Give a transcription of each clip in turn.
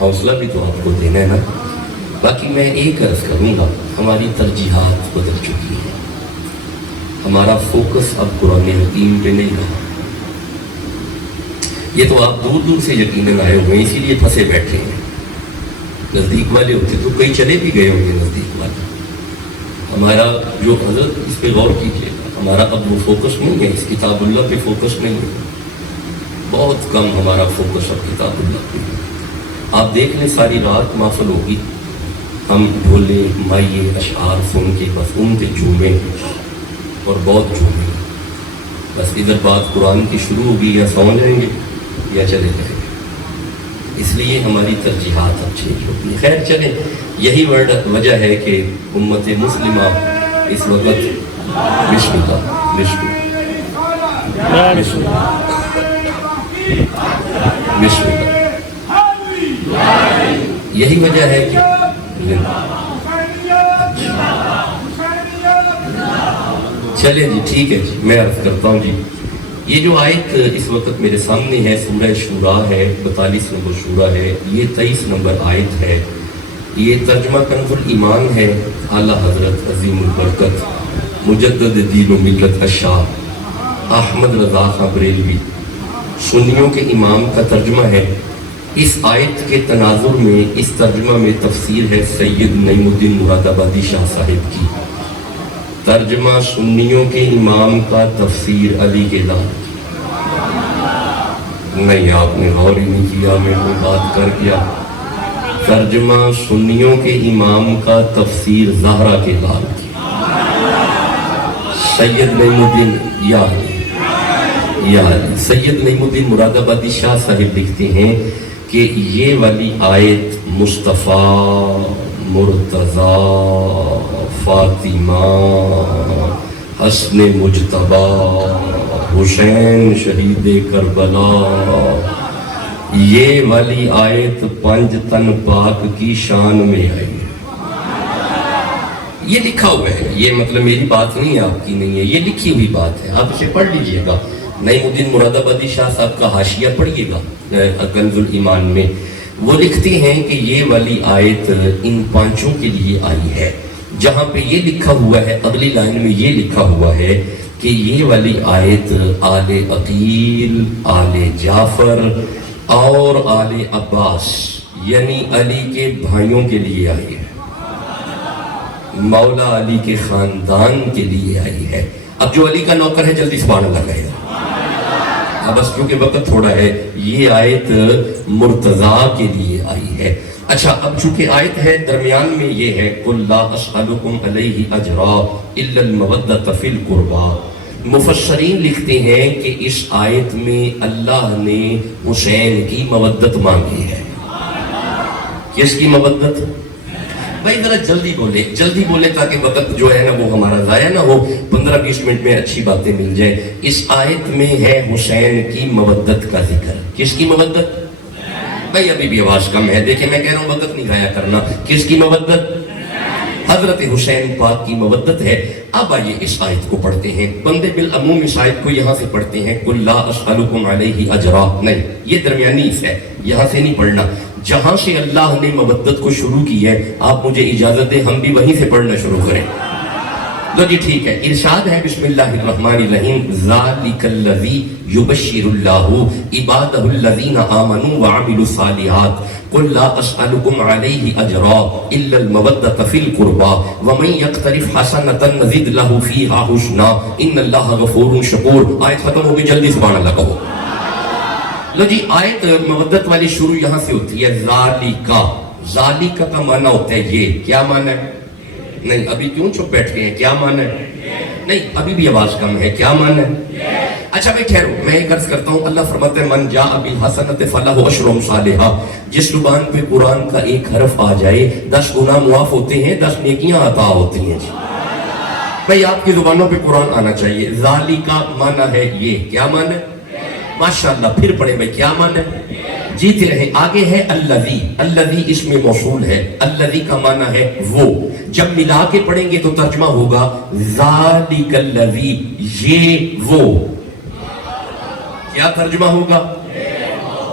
حوصلہ بھی تو آپ کو دینا ہے نا. باقی میں ایک عرض کروں گا، ہماری ترجیحات بدل چکی ہیں. ہمارا فوکس اب قرآن حکیم پہ نہیں رہا. یہ تو آپ دور دور سے یقیناً آئے ہوئے ہیں، اسی لیے پھنسے بیٹھے ہیں. نزدیک والے ہوتے تو کئی چلے بھی گئے ہوں گے نزدیک والے. ہمارا جو حضرت اس پہ غور کیجیے گا، ہمارا اب وہ فوکس نہیں ہے، اس کتاب اللہ پہ فوکس نہیں ہے. بہت کم ہمارا فوکس اب کتاب اللہ پہ ہے. آپ دیکھ لیں ساری رات محفل ہوگی، ہم ڈھولے مائیے اشعار سن کے بس ان پہ جھومیں اور بہت جھومیں. بس ادھر بات قرآن کی شروع ہوگی، یا سو جائیں گے یا چلے جائیں گے. اس لیے ہماری ترجیحات اب چینج ہوتی ہیں. خیر چلیں، یہی وجہ ہے کہ امت مسلمہ اس وقت بسم اللہ بسم اللہ بسم اللہ بسم اللہ، یہی وجہ ہے کہ چلیں جی ٹھیک ہے جی، میں عرض کرتا ہوں جی. یہ جو آیت اس وقت میرے سامنے ہے سورہ شورا ہے، 42 نمبر شورا ہے، یہ 23 نمبر آیت ہے. یہ ترجمہ کنز الایمان ہے. اعلیٰ حضرت عظیم البرکت مجدد دین و ملت الشاہ احمد رضا خان بریلوی سنیوں کے امام کا ترجمہ ہے. اس آیت کے تناظر میں اس ترجمہ میں تفسیر ہے سید نعیم الدین مراد آبادی شاہ صاحب کی. ترجمہ سنیوں کے امام کا تفسیر علی کے لال. نہیں آپ نے غور ہی نہیں کیا، میں کوئی بات کر گیا. ترجمہ سنیوں کے امام کا تفسیر زہرا کے لال کی. سید نعیم الدین سید نعیم الدین مراد آبادی شاہ صاحب لکھتے ہیں کہ یہ والی آیت مصطفیٰ، مرتضیٰ، فاطمہ، حسن مجتبی، حسین شہید کربلا، یہ والی آیت پنج تن پاک کی شان میں آئی ہے. یہ لکھا ہوا ہے، یہ مطلب میری بات نہیں ہے، آپ کی نہیں ہے، یہ لکھی ہوئی بات ہے. آپ اسے پڑھ لیجئے گا. نعیم الدین مراد آبادی شاہ صاحب کا حاشیہ پڑھیے گا کنز الایمان میں. وہ لکھتے ہیں کہ یہ والی آیت ان پانچوں کے لیے آئی ہے. جہاں پہ یہ لکھا ہوا ہے، اگلی لائن میں یہ لکھا ہوا ہے کہ یہ والی آیت آل عقیل، آل جعفر اور آل عباس یعنی علی کے بھائیوں کے لیے آئی ہے، مولا علی کے خاندان کے لیے آئی ہے. اب جو علی کا نوکر ہے جلدی سبحان اللہ کہے گا. اب بس کیونکہ وقت تھوڑا ہے، یہ آیت مرتضیٰ کے لیے آئی ہے. اچھا اب چونکہ آیت ہے درمیان میں یہ ہے قُلْ لَا أَسْأَلُكُمْ عَلَيْهِ أَجْرًا إِلَّا الْمَوَدَّةَ فِي الْقُرْبَى. مفسرین لکھتے ہیں کہ اس آیت میں اللہ نے حسین کی مودت مانگی ہے. کس کی مودت؟ بھائی ذرا جلدی بولے تاکہ وقت جو ہے نا وہ ہمارا ضائع نہ ہو، 15-20 منٹ میں اچھی باتیں مل جائیں. اس آیت میں ہے حسین کی مودت کا ذکر. کس کی مودت؟ بھائی ابھی بھی آواز کم ہے، دیکھیں میں کہہ رہا ہوں وقت نہیں ضائع کرنا. کس کی مودت؟ حضرت حسین پاک کی مودت ہے. اب آئیے اس آیت کو پڑھتے ہیں. بندے بالعموم اس آیت کو یہاں سے پڑھتے ہیں قُلْ لَا أَسْأَلُكُمْ عَلَيْهِ أَجْرًا. نہیں، یہ درمیانی اس ہے، یہاں سے نہیں پڑھنا. جہاں سے اللہ نے مودت کو شروع کی ہے آپ مجھے اجازت دیں ہم بھی وہیں سے پڑھنا شروع کریں. لو جی ٹھیک ہے. ارشاد ہے بسم اللہ الرحمن الرحیم ذَلِكَ الَّذِي يُبَشِّرُ اللَّهُ عِبَادَهُ الَّذِينَ آمَنُوا وَعَمِلُوا الصَّالِحَاتِ قُلْ لَا أَسْأَلُكُمْ عَلَيْهِ أَجْرًا إِلَّا الْمَوَدَّةَ فِي الْقُرْبَى وَمَن يَقْتَرِفْ حَسَنَةً نَزِدْ لَهُ فِيهَا حُسْنًا إِنَّ اللَّهَ غَفُورٌ شَكُورٌ. آیت ختم ہوگی، جلدی سبحان اللہ کہو. لو جی آیت مودت والی شروع یہاں سے ہوتی ہے. ذالکا کا معنی ہوتا ہے یہ. کیا معنی ہے؟ نہیں ابھی کیوں چپ بیٹھے ہیں؟ کیا معنی ہے؟ نہیں ابھی بھی آواز کم ہے. کیا معنی ہے؟ اچھا بھائی ٹھہرو، میں ایک عرض کرتا ہوں. اللہ فرماتے ہیں من جاء بالحسنۃ فلہ عشر امثالھا. جس زبان پہ قرآن کا ایک حرف آ جائے 10 گناہ معاف ہوتے ہیں، 10 نیکیاں عطا ہوتی ہیں. جی بھائی آپ کی زبانوں پہ قرآن آنا چاہیے. ذالکا معنی ہے یہ. کیا معنی ہے؟ ماشاءاللہ. پھر پڑھیں بھائی کیا معنی ہے؟ جیتے رہے. آگے ہے الذی. الذی اس میں موصول ہے. الذی کا معنی ہے وہ. جب ملا کے پڑھیں گے تو ترجمہ ہوگا ذالک الذی، یہ وہ. کیا ترجمہ ہوگا؟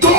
2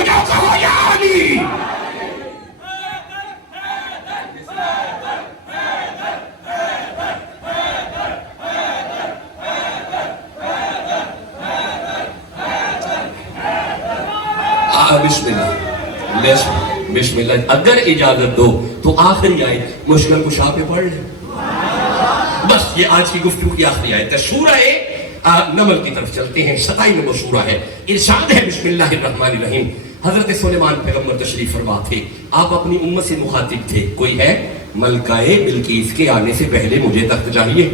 ہو جاؤ کہو یا علی. بسم اللہ بسم اللہ. اگر اجازت دو تو آخری آیت مشکل کشا پہ پڑھ لیں. بس یہ آج کی گفتگو کی آخری آیت ہے. سورہ نمل کی طرف چلتے ہیں. 27 نمبر سورہ ہے. ارشاد ہے بسم اللہ الرحمن الرحیم. حضرت سلیمان پیغمبر تشریف فرما تھے. آپ اپنی امت سے مخاطب تھے. کوئی ہے ملکہ بلقیس کے آنے سے پہلے مجھے تخت چاہیے.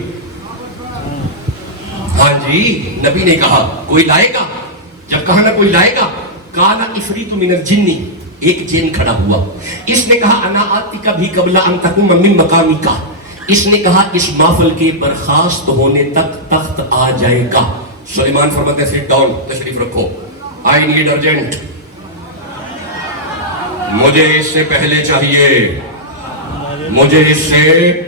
ہاں جی نبی نے کہا کوئی لائے گا. جب کہا نہ کوئی لائے گا قال عفریت من الجن. ایک جن کھڑا ہوا. اس نے کہا انا آتی بھی قبل ان تقوم من مقامک. اس نے کہا اس محفل کے برخاست ہونے تک تخت آ جائے گا. سلیمان فرماتے ہیں سیٹ ڈاؤن, تشریف رکھو. I need urgent. مجھے اس سے پہلے چاہیے, مجھے اس سے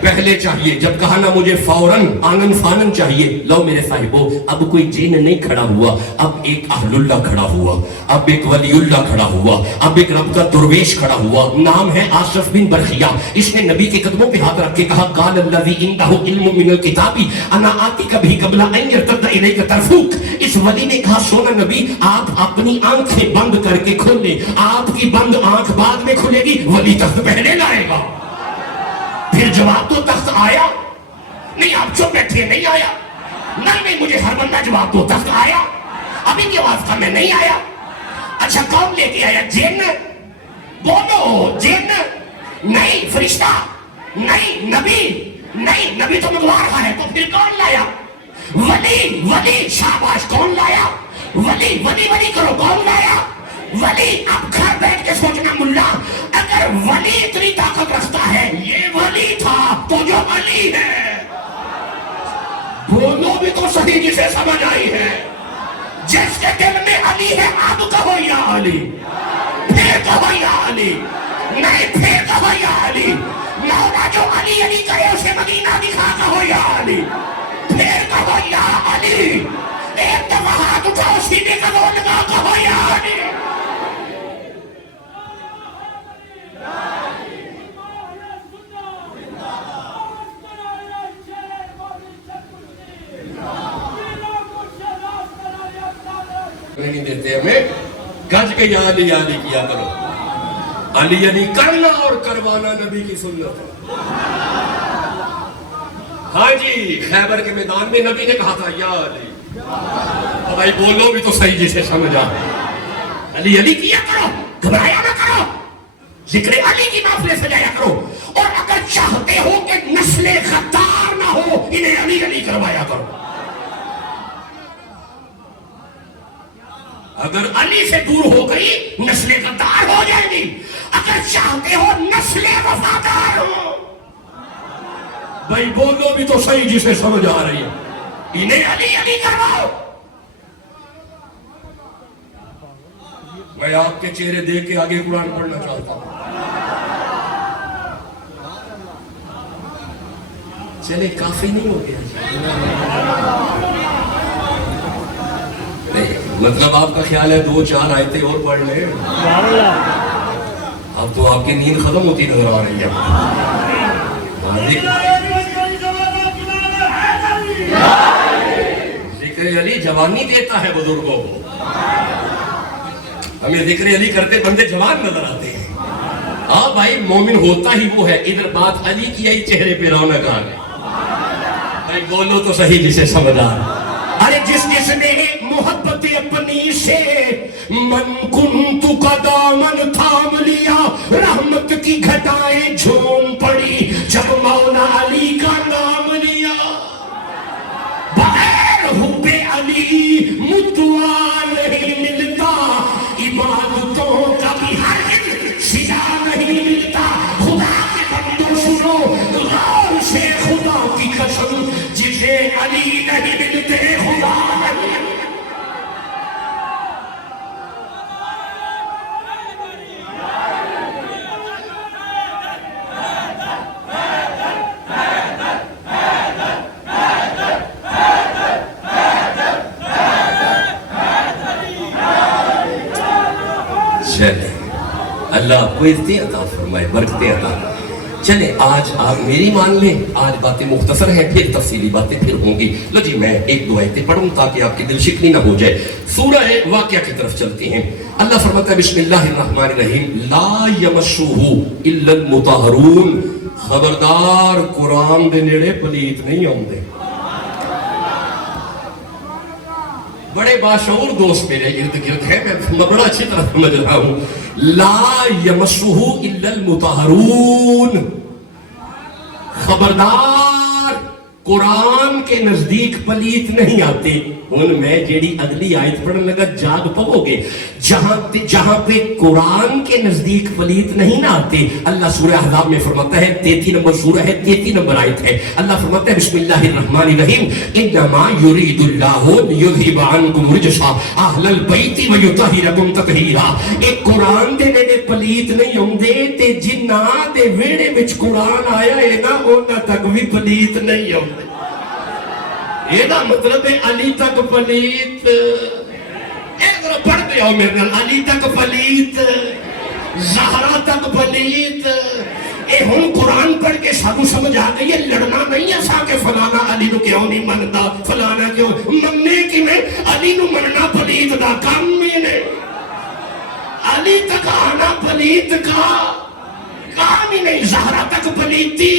پہلے چاہیے. جب کہا نا مجھے فوراً آنن فانن چاہیے. لو میرے صاحبو اب کوئی جن نہیں کھڑا ہوا, اب ایک اہل اللہ کھڑا ہوا, اب ایک ولی اللہ کھڑا ہوا, اب ایک رب کا درویش کھڑا ہوا. نام ہے آصف بن برخیہ. اس نے نبی کے قدموں پہ ہاتھ رکھ کے کہا قال الذی عنده علم من الکتاب انا آتیک بھی قبل ان یرتد الیک طرفک. اس ولی نے کہا سونا نبی آپ اپنی آنکھیں بند کر کے کھولیں. آپ کی بند آنکھ بعد میں کھلے گی, ولی تخت پہلے لائے گا. پھر جواب تو تخت آیا نہیں. آپ چپ بیٹھے نہیں آیا. نہیں مجھے ہر بندہ جواب تو تخت آیا. ابھی کی آواز کا میں نہیں آیا. اچھا کون لے کے آیا؟ جن. بولو جن نہیں, فرشتہ نہیں, نبی نہیں. نبی تو منگوا ہے تو پھر کون لایا؟ ولی. ولی شاباش. کون لایا؟ ولی. ولی ولی کرو. کون لایا؟ ولی. اب گھر بیٹھ کے سوچنا ملا اگر ولی اتنی طاقت رکھتا ہے, یہ ولی تھا تو جو علی ہے. بولو بھی تو صحیح جسے سمجھ آئی ہے. جس کے دل میں علی ہے اب کہو یا علی, پھر کہو یا علی, نہیں پھر کہو یا علی. مولا جو علی علی کرے اسے مدینہ دکھا کہو یا علی, پھر کہو یا علی. ایک دفعہ ہاتھ اٹھاؤ سینے کا گول لگا کہو یا علی. نہیں دیتے ہمیں گج کے یا علی علی کیا کرو. علی علی کرنا اور کروانا نبی کی سنت ہے. ہاں جی خیبر کے میدان میں نبی نے کہا تھا یا علی. بھائی بولو بھی تو صحیح جسے سمجھ آئے. علی علی کیا کرو, گھبرایا نہ کرو, ذکر علی کی محفلیں سجایا کرو. اور اگر چاہتے ہو کہ نسل غدار نہ ہو انہیں علی علی کروایا کرو. اگر علی سے دور ہو گئی نسل غدار ہو جائے گی. اگر چاہتے ہو نسل وفادار ہو, بھائی بولو بھی تو صحیح جسے سمجھ آ رہی ہے, انہیں علی علی کرواؤ. میں آپ کے چہرے دیکھ کے آگے قرآن پڑھنا چاہتا ہوں. چلے کافی نہیں ہو گیا. مطلب آپ کا خیال ہے 2-4 آیتیں اور پڑھ لیں. اب تو آپ کی نیند ختم ہوتی نظر آ رہی ہے. ذکر علی جوانی دیتا ہے بزرگوں کو. ہمیں ذکر علی کرتے بندے جوان نظر آتے ہیں. ہاں بھائی مومن ہوتا ہی وہ ہے. ادھر بات علی کی آئی چہرے پہ رونق آ گئی. بھائی بولو تو صحیح جسے سمجھ آ رہا. ارے جس نے محبت اپنی سے من کنت کا دامن تھام لیا, رحمت کی گھٹائیں جھوم پڑی جب مولا علی کا نام لیا. بغیر حب علی مدعا نہیں ملتا, عبادتوں کا بھی ہر سجا نہیں ملتا. خدا کے بندوں سنو غور سے, خدا کی قسم جسے علی نہیں ملتے خدا نہیں. چلے اللہ آپ کو عزتیں عطا فرمائے، برکتیں عطا۔ چلے آج آپ میری مان لیں، آج باتیں مختصر ہیں، پھر تفصیلی باتیں پھر ہوں گی۔ لو جی میں ایک دو آیتیں پڑھوں تاکہ آپ کی دل شکنی نہ ہو جائے۔ سورہ واقعہ کی طرف چلتے ہیں۔ اللہ فرماتا ہے بسم اللہ الرحمن الرحیم لا یمسہ الا المطہرون، خبردار قرآن دے نیڑے پلیت نہیں آؤندے۔ بڑے باشعور دوست میرے ارد گرد ہیں، میں بڑا اچھی طرح سمجھ رہا ہوں۔ لا یمسہ الا المطہرون، خبردار قرآن کے نزدیک پلیت نہیں آتے۔ ان میں جیڑی اگلی آیت پڑھنے لگا جاگ پکو گے، جہاں پہ قرآن کے نزدیک پلیت نہیں نہ آتے۔ اللہ سورہ احزاب میں فرماتا ہے، 33 نمبر سورہ ہے، 33 نمبر آیت ہے۔ اللہ فرماتا ہے بسم اللہ الرحمن الرحیم انما یرید اللہ لیذھب عنکم الرجس اہل البیت ویطہرکم تطہیرا۔ ایک قرآن دے نیڑے پلیت نہیں ہوندے تے جنہاں دے ویڑے وچ قرآن آیا ہے نا انہاں تک بھی پلیت نہیں ہوندے۔ یہ دا مطلب ہے علی تک پلیت، ایک ذرا پڑھ دے آؤ میرے نال، علی تک پلیت، زہرا تک پلیت۔ اے ہن قرآن پڑھ کے سانو سمجھ آ گئی ہے لڑنا نہیں ہے سا کہ فلانا علی نو کیوں نہیں منتا، فلانا کیوں مننے کی میں علی نو مننا پلیت دا کام میں نے، علی تک آنا پلیت کا کام ہی نہیں۔ زہرا تک پلیتی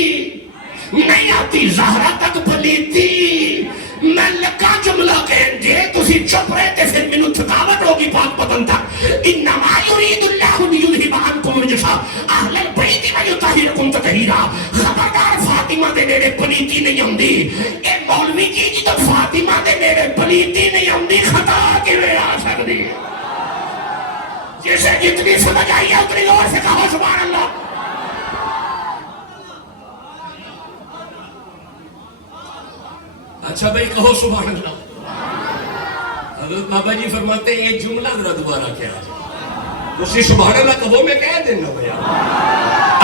نہیں آتی، زہرا تک پلیتی میں لکا جملہ کہیں جے تسی چپ رہے تے پھر منو تھکاوٹ ہوگی پاک پتن تک۔ انما یرید اللہ لیذھب عنکم الرجس اہل البیت ویطہرکم تطہیرا۔ خبردار فاطمہ دے نیڑے پلیتی نہیں ہوندی۔ اے مولوی جی تو فاطمہ دے نیڑے پلیتی نہیں ہوندی، خطا کیویں آ سکدی؟ جسے جتنی سمجھ آئی ہے اتنی اور سے کہو سبحان اللہ۔ اچھا بھائی کہو سبحان اللہ۔ حضرت بابا جی فرماتے ہیں یہ جملہ ذرا دوبارہ کیا ہے، اسی سبحان اللہ کہو میں کہہ دینا بھیا۔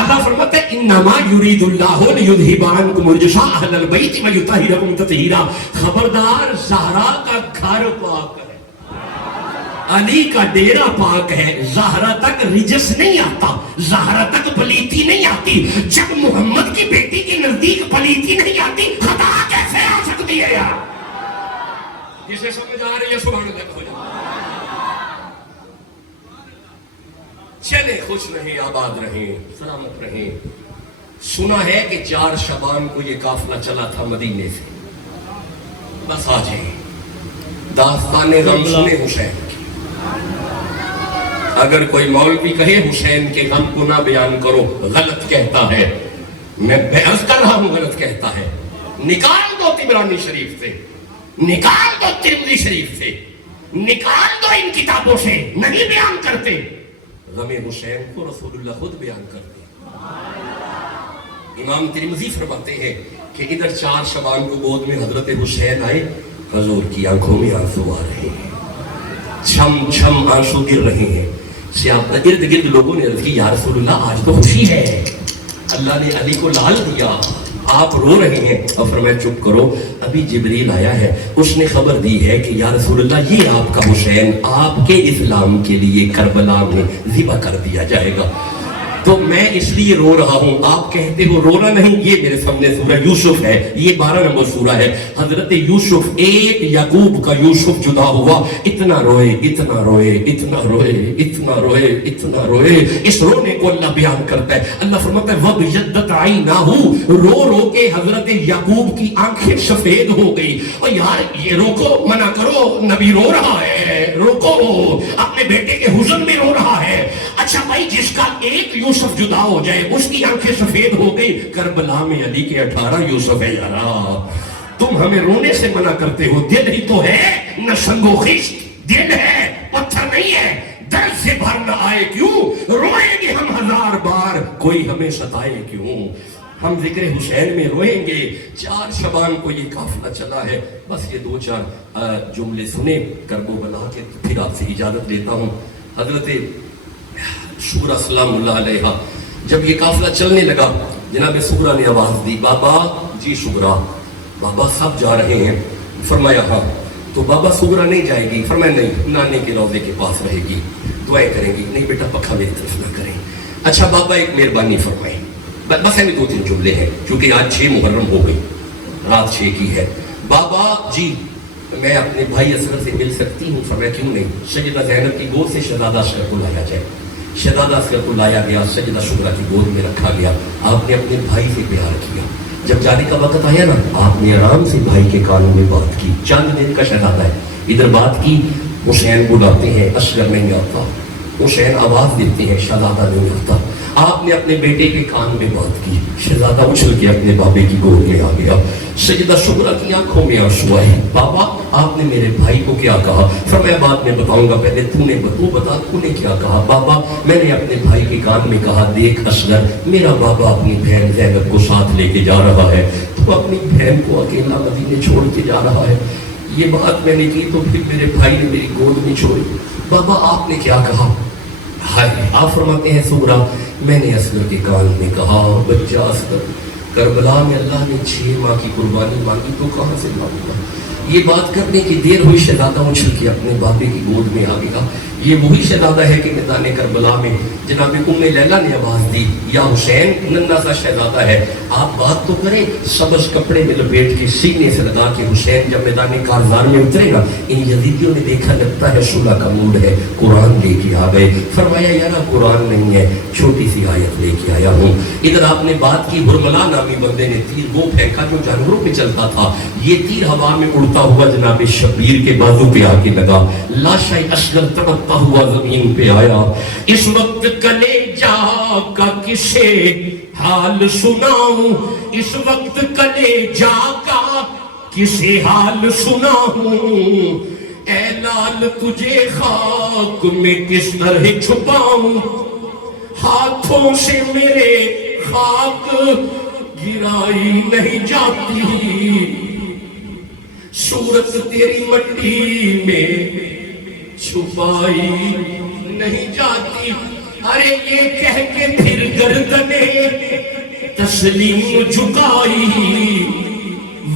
اللہ فرماتے ہیں انما یرید اللہ لیذھب عنکم الرجس اہل البیت ویطہرکم تطہیرا۔ خبردار زہرا کا گھر پاک ہے، علی کا ڈیرہ پاک ہے، زہرا تک رجس نہیں آتا، زہرا تک پلیتی نہیں آتی۔ جب محمد کی بیٹی کے نزدیک پلیتی نہیں آتی، خطا کیسے آ سکتی ہے یار؟ جسے سمجھ آ رہی ہے سبحان اللہ ہو جائے۔ چلے خوش رہیں، آباد رہیں، سلامت رہیں۔ سنا ہے کہ 4 شعبان کو یہ قافلہ چلا تھا مدینے سے۔ بس آ جائیں، داستان غم سنے حسین کی۔ اگر کوئی مولوی کہے حسین کے غم کو نہ بیان کرو غلط کہتا ہے، میں بحث کر رہا ہوں غلط کہتا ہے۔ نکال دو طبرانی شریف سے، نکال دو ترمذی شریف سے، نکال دو ان کتابوں سے، نہیں بیان کرتے۔ غم حسین کو رسول اللہ خود بیان کرتے۔ امام ترمذی فرماتے ہیں کہ ادھر 4 شعبان کو گود میں حضرت حسین آئے، حضور کی آنکھوں میں آنسو آ رہے ہیں، چھم چھم آنسو گر رہے ہیں۔ ارد گرد لوگوں نے عرض کی یا رسول اللہ آج تو خوشی ہے، اللہ نے علی کو لال دیا، آپ رو رہے ہیں۔ اور فرمایا چپ کرو، ابھی جبریل آیا ہے، اس نے خبر دی ہے کہ یا رسول اللہ یہ آپ کا حسین آپ کے اسلام کے لیے کربلا میں ذبح کر دیا جائے گا، تو میں اس لیے رو رہا ہوں۔ آپ کہتے ہو رونا نہیں، یہ میرے سامنے سورہ یوسف ہے، یہ 12 نمبر سورہ ہے۔ حضرت یوسف، ایک یعقوب کا یوسف جدا ہوا، اتنا روئے اتنا روئے اتنا روئے اتنا روئے اتنا روئے۔ اس رونے کو اللہ بیان کرتا ہے۔ اللہ فرماتا ہے وَبْيَضَّتْ عَيْنَاهُ، رو رو کے حضرت یعقوب کی آنکھیں سفید ہو گئی۔ اور یار یہ روکو، منع کرو، نبی رو رہا ہے، روکو، اپنے بیٹے کے حزن میں رو رہا ہے۔ اچھا بھائی جس کا ایک یوسف جدا ہو جائے اس کی آنکھیں سفید ہو گئی، کربلا میں علی کے 18 یوسف ہے یارا، تم ہمیں رونے سے منع کرتے ہو۔ دل ہی تو ہے نہ سنگ و خشت، دل ہے پتھر نہیں ہے، درد سے بھر نہ آئے کیوں، روئیں گے ہم 1000 بار، کوئی ہمیں ستائے کیوں، ہم ذکر حسین میں روئیں گے۔ 4 شعبان کو یہ قافلہ چلا ہے۔ بس یہ 2-4 جملے سنے کربو بنا کے پھر آپ سے اجازت لیتا ہوں۔ حضرت سغرا سلام اللہ علیہ جب یہ قافلہ چلنے لگا، جناب سغرا نے آواز دی بابا جی سغرا، بابا سب جا رہے ہیں۔ فرمایا ہاں، تو بابا سغرا نہیں جائے گی؟ فرمایا نہیں، نانے کے روضے کے پاس رہے گی۔ دعائیں کریں گی. نہیں بیٹا پکا میری طرف نہ کریں. اچھا بابا ایک مہربانی فرمائیں, بس ہمیں 2-3 جملے ہیں کیونکہ آج 6 محرم ہو گئی, رات 6 کی ہے. بابا جی میں اپنے بھائی اصغر سے مل سکتی ہوں؟ فرمایا کیوں نہیں. سیدہ زینب کی گود سے شہزادہ اصغر کو لایا جائے. شہزادہ اصغر کو لایا گیا, سیدہ شکرہ کی گود میں رکھا گیا. آپ نے اپنے بھائی سے پیار کیا. جب جانے کا وقت آیا نا, آپ نے آرام سے بھائی کے کانوں میں بات کی. چند دن کا شہزادہ ہے, ادھر بات کی. حسین بلاتے ہیں, اصغر نہیں آتا. حسین آواز دیتے ہیں, شہزادہ نہیں آتا. آپ نے اپنے بیٹے کے کان میں بات کی. شہزادہ اچھل کے اپنے بابے کی گود میں آ گیا. سیدہ شکرہ کی آنکھوں میں آنسو آئے. بابا آپ نے میرے بھائی کو کیا کہا؟ فرمایا بعد میں بتاؤں گا, پہلے تو بتا تو نے کیا کہا. بابا میں نے اپنے بھائی کے کان میں کہا, دیکھ اصغر میرا بابا اپنی بہن زینب کو ساتھ لے کے جا رہا ہے, تو اپنی بہن کو اکیلا مدینے چھوڑ کے جا رہا ہے. یہ بات میں نے کی تو پھر میرے بھائی نے میری گود نہیں چھوڑی. بابا آپ نے کیا کہا؟ آپ فرماتے ہیں سغرا میں نے اصغر کے کان میں کہا, بچہ اصغر کربلا میں اللہ نے 6 ماہ کی قربانی مانگی تو کہاں سے مانگوں گا. یہ بات کرنے کی دیر ہوئی, شہزادہ اچھل کے اپنے بابے کی گود میں آ گیا. یہ وہی شہزادہ ہے کہ میدان کربلا میں جناب ام لیلہ نے آواز دی, یا حسین ننھا سا شہزادہ ہے, آپ بات تو کریں. سبز کپڑے میں لپیٹ کے سینے سے لگا کے حسین جب میدان کارزار میں اترے گا, ان یزیدیوں نے دیکھا لگتا ہے صلح کا موڈ ہے, قرآن لے کے آ گئے. فرمایا یار قرآن نہیں ہے, چھوٹی سی آیت لے کے آیا ہوں. ادھر آپ نے بات کی, برملا نامی بندے نے تیر وہ پھینکا جو جانوروں پہ چلتا تھا. یہ تیر ہوا میں اڑتا ہوا جناب شبیر کے بازو پہ آ کے لگا. لاشا اصغر تڑپتا ہوا زمین پہ آیا. اس وقت کلیجا کا کسے حال سناؤں, اس وقت کلیجا کا کسے حال سناؤں, اے لال تجھے خاک میں کس طرح چھپاؤں, ہاتھوں سے میرے خاک گرائی نہیں جاتی, صورت تیری مٹی میں چھپائی نہیں جاتی. ارے یہ کہہ کے پھر گردنے تسلیم جھکائی,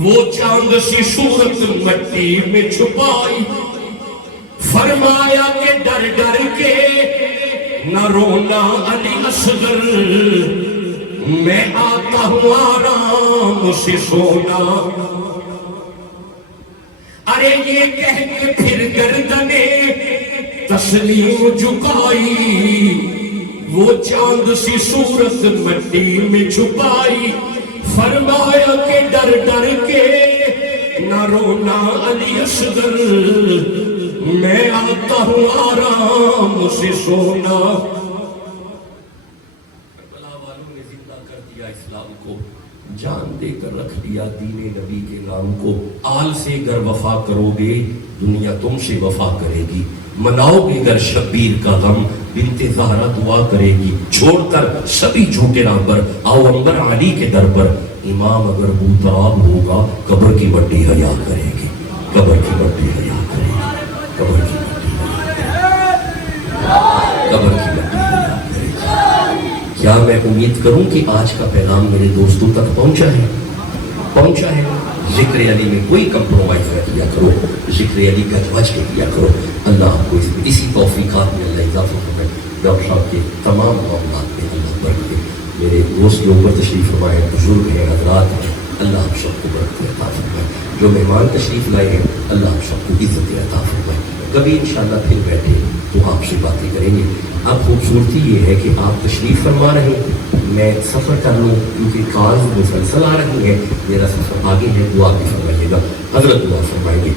وہ چاند سی صورت مٹی میں چھپائی. فرمایا کہ ڈر ڈر کے نہ رونا علی اصغر, میں آتا ہوں آرام سے سونا. ارے یہ کہہ کے پھر گردنے تسلیم جھکائی, وہ چاند سی صورت مٹی میں چھپائی. فرمایا کہ ڈر ڈر کے نہ رونا علی اصغر, میں آتا ہوں آرام سے سونا. کربلا والوں نے زندہ کر دیا اسلام کو, جان دے کر رکھ دیا دین نبی کے نام کو. آل سے گر وفا کرو گے دنیا تم سے وفا کرے گی, مناؤ گے گر شبیر کا غم بنت زہرا دعا کرے گی. چھوڑ کر سبھی جھوٹے رہبر آؤ انبر علی کے در پر, امام اگر بوتراب ہوگا قبر کی مٹی حیا کرے گی, قبر کی مٹی حیا کرے گی, قبر کی مٹی قبر کی مٹی حیا کرے گی. کیا میں امید کروں کہ آج کا پیغام میرے دوستوں تک پہنچا ہے؟ پہنچا ہے. ذکر علی میں کوئی کمپرومائز نہ کیا کرو, ذکر علی گج بج کے کیا کرو. اللہ آپ کو اسی توفیقات میں اللہ اضافہ فرمائے. ڈاکٹر صاحب کے تمام معاملات میں اللہ برکت دے. میرے دوست کے اوپر تشریف فرمائے, بزرگ ہیں, حضرات ہیں, اللہ آپ سب کو برکت عطا فرمائے. جو مہمان تشریف لائے ہیں اللہ آپ سب کو عزت عطا فرمائے. کبھی انشاءاللہ پھر بیٹھے تو آپ سے باتیں کریں گے. اب خوبصورتی یہ ہے کہ آپ تشریف فرما رہے ہیں, میں سفر کر لوں کیونکہ کالز مسلسل آ رہی ہیں, میرا سفر آگے ہے. دعا بھی فرمائیے گا, حضرت دعا فرمائیں گے.